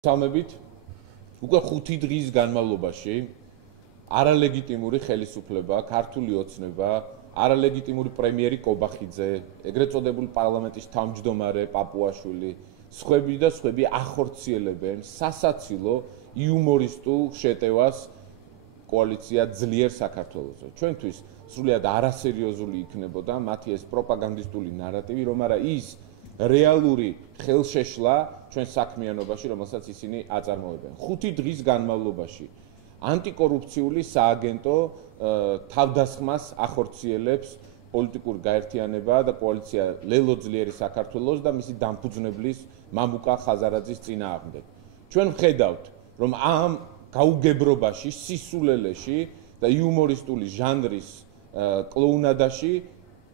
Სამებით უკვე 5 დღის განმავლობაში არალეგიტიმური ხელისუფლება, ქართული ოცნება, არალეგიტიმური პრემიერი კობახიძე, ეგრეთ წოდებული პარლამენტის თავმჯდომარე პაპუაშვილი, სხვები და სხვები ახორციელებენ სასაცილო იუმორისტულ შეტევას კოალიცია ძლიერ საქართველოზე. ჩვენთვის სრულიად არასერიოზული იქნებოდა მათი ეს პროპაგანდისტული ნარატივი, რომ არა ის რეალური ხელშეშლა ჩვენ საქმიანობაში, რომელსაც ისინი აწარმოებენ. 5 დღის განმავლობაში ანტიკორუფციული სააგენტო თავდასხმას ახორციელებს პოლიტიკური გაერთიანება და კოალიცია ლელო ძლიერი საქართველოს და მისი დამფუძნებლის მამუკა ხაზარაძის წინააღმდეგ. ჩვენ ვხედავთ, რომ ამ გაუგებრობაში, სისულელეში და იუმორისტული ჟანრის კლოუნადაში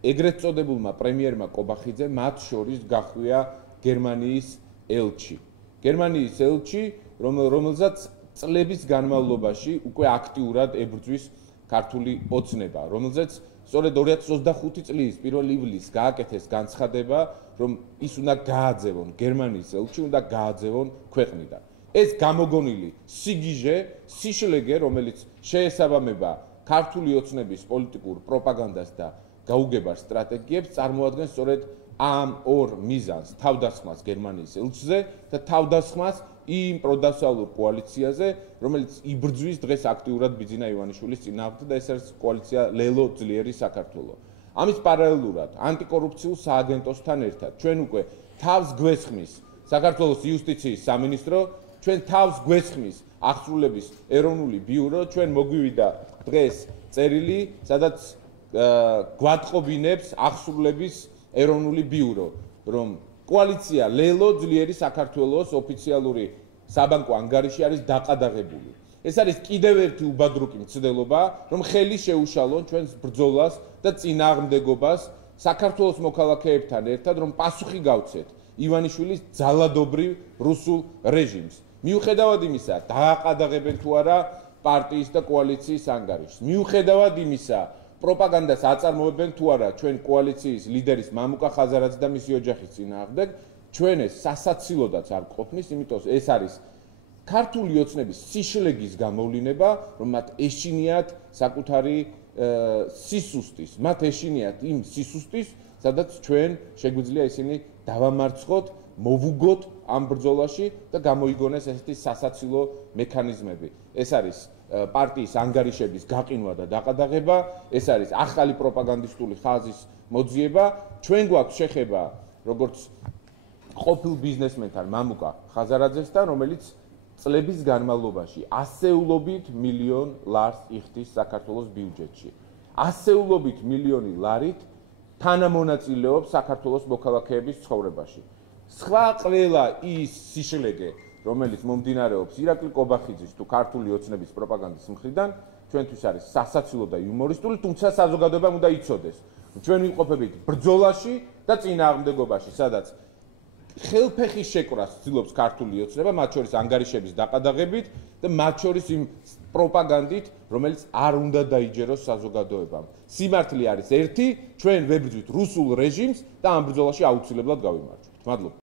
ეგრეთ წოდებულმა პრემიერმა კობახიძე მათ შორის გახვია გერმანიის ელჩი. გერმანიის ელჩი, რომელსაც წლების განმავლობაში უკვე აქტიურად ებრძვის ქართული ოცნება, რომელზეც სწორედ 2025 წლის 1 ივლისს გააკეთეს განცხადება, რომ ის უნდა გააძევონ გერმანიის ელჩი, უნდა გააძევონ ქვეყნიდან. ეს გამოგონილი სიგიჟე, სიშლეგე, რომელიც შეესაბამება ქართული ოცნების პოლიტიკურ პროპაგანდას და გაუგებარ სტრატეგიებს, წარმოადგენს სწორედ ამ ორ მიზანს, თავდასხმას გერმანიის ელჩზე და თავდასხმას იმ პროდასალურ კოალიციაზე, რომელიც იბრძვის დღეს აქტიურად ბიძინა ივანიშვილის წინააღმდეგ და ეს არის კოალიცია ლელო ძლიერი საქართველო. ამის პარალელურად ანტიკორუფციულ სააგენტოსთან ერთად ჩვენ უკვე თავს გვესხმის საქართველოს იუსტიციის სამინისტრო, ჩვენ თავს გვესხმის აღსრულების ეროვნული ბიურო, ჩვენ მოგვივიდა დღეს წერილი, სადაც გვატყობინებს აღსრულების ეროვნული ბიურო, რომ კოალიცია ლელო ძლიერი საქართველოს ოფიციალური საბანკო ანგარიში არის დაყადაღებული. ეს არის კიდევ ერთი უბადრუკი მცდელობა, რომ ხელი შეუშალონ ჩვენს ბრძოლას და წინააღმდეგობას საქართველოს მოქალაქეებთან ერთად, რომ პასუხი გავცეთ ივანიშვილის ძალადობრივ რუსულ რეჟიმს. მიუხედავად იმისა, დააყადაღებენ თუ არა პარტიის და კოალიციის ანგარიშს. მიუხედავად იმისა, პროპაგანდას აწარმოებენ თუ არა ჩვენ კოალიციის ლიდერის მამუკა ხაზარაძის და მისი ოჯახის წინააღმდეგ, ჩვენ ეს სასაცილოდაც არ ყოფნის, იმიტომ ეს არის ქართული ოცნების სიშლეგის გამოვლინება, რომ მათ ეშინიათ საკუთარი სისუსტის, მათ ეშინიათ იმ სისუსტის, სადაც ჩვენ შეგვიძლია ისინი დავამარცხოთ, მოვუგოთ ამ ბრძოლაში და გამოიგონეს ესეთი სასაცილო მექანიზმები. ეს არის პარტიის ანგარიშების გაყინვა და დაყადაღება, ეს არის ახალი პროპაგანდისტული ხაზის მოძიება. ჩვენ გვაქვს შეხება როგორც ყოფილ ბიზნესმენთან მამუკა ხაზარაძესთან, რომელიც წლების განმავლობაში ასეულობით მილიონ ლარს იხდის საქართველოს ბიუჯეტში. ასეულობით მილიონი ლარით თანამონაწილეობს საქართველოს მოქალაქეების ცხოვრებაში. სხვა ყველა ის სიშლეგე, რომელიც მომდინარეობს ირაკლი კობახიძის თუ ქართული ოცნების პროპაგანდის მხრიდან, ჩვენთვის არის სასაცილო და იუმორისტული, თუმცა საზოგადოებამ უნდა იცოდეს, რომ ჩვენ ვიმყოფებით ბრძოლაში და წინააღმდეგობაში, სადაც ხელფეხის შეკვრას ცდილობს ქართული ოცნება, მათ შორის ანგარიშების დაყადაღებით და მათ შორის იმ პროპაგანდით, რომელიც არ უნდა დაიჯეროს საზოგადოებამ. სიმართლე არის ერთი, ჩვენ ვებრძვით რუსულ რეჟიმს და ამ ბრძოლაში აუცილებლად გავიმარჯვებთ. მადლობა.